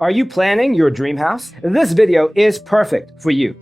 Are you planning your dream house? This video is perfect for you.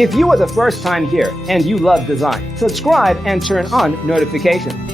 If you are the first time here and you love design, subscribe and turn on notifications.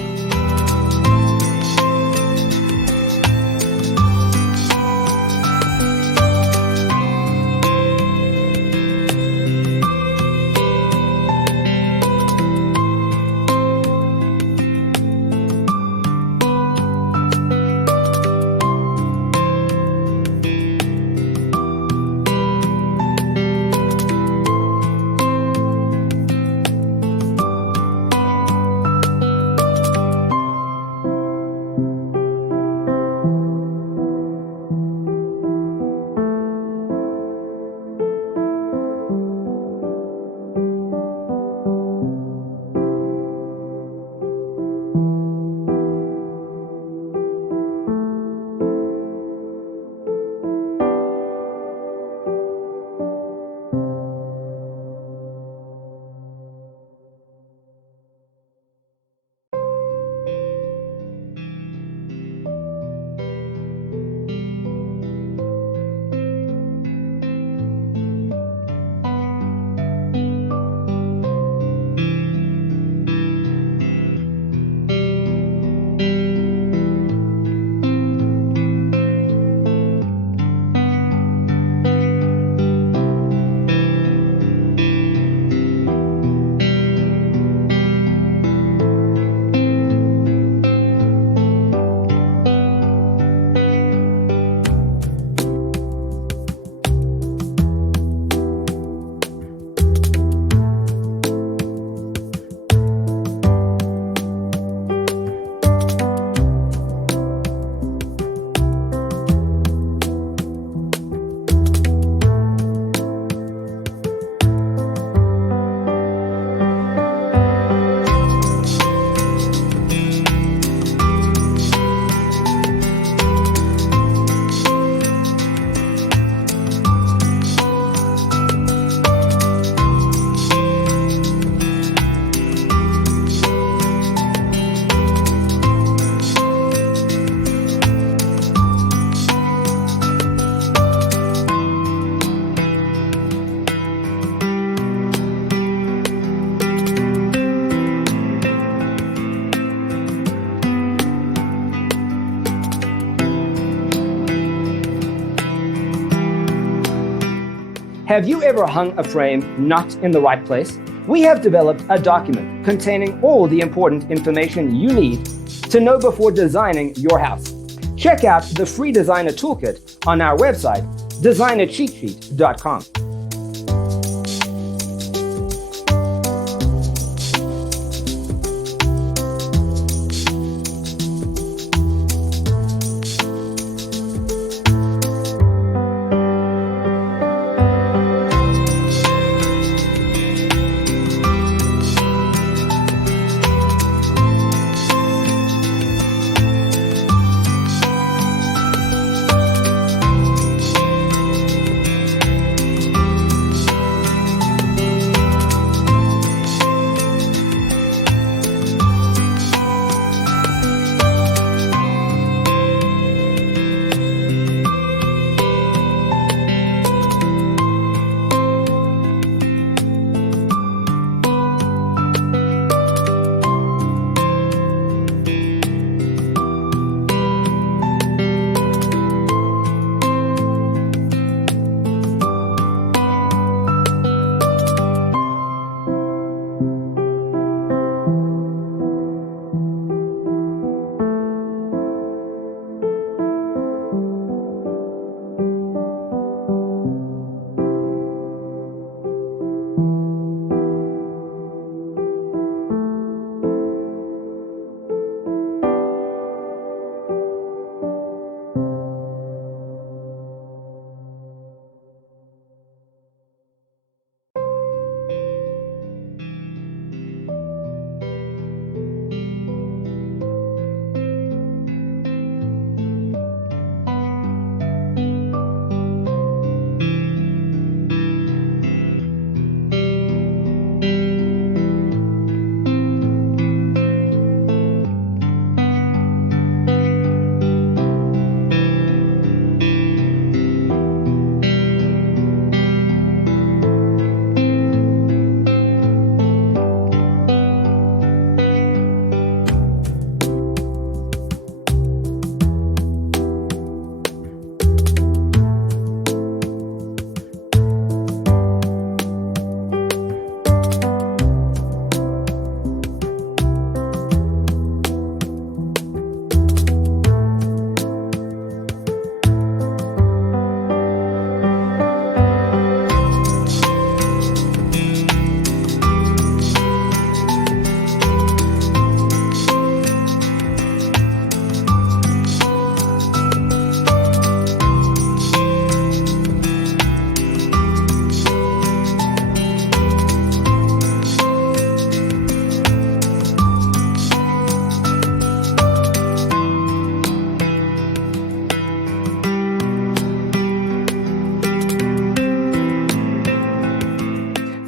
Have you ever hung a frame not in the right place? We have developed a document containing all the important information you need to know before designing your house. Check out the free designer toolkit on our website, designercheatsheet.com.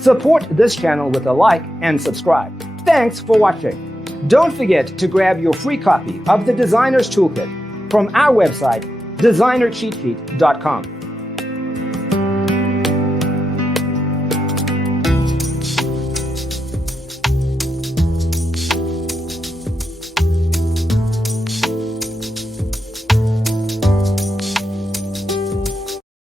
Support this channel with a like and subscribe. Thanks for watching. Don't forget to grab your free copy of the Designer's Toolkit from our website, designercheatsheet.com.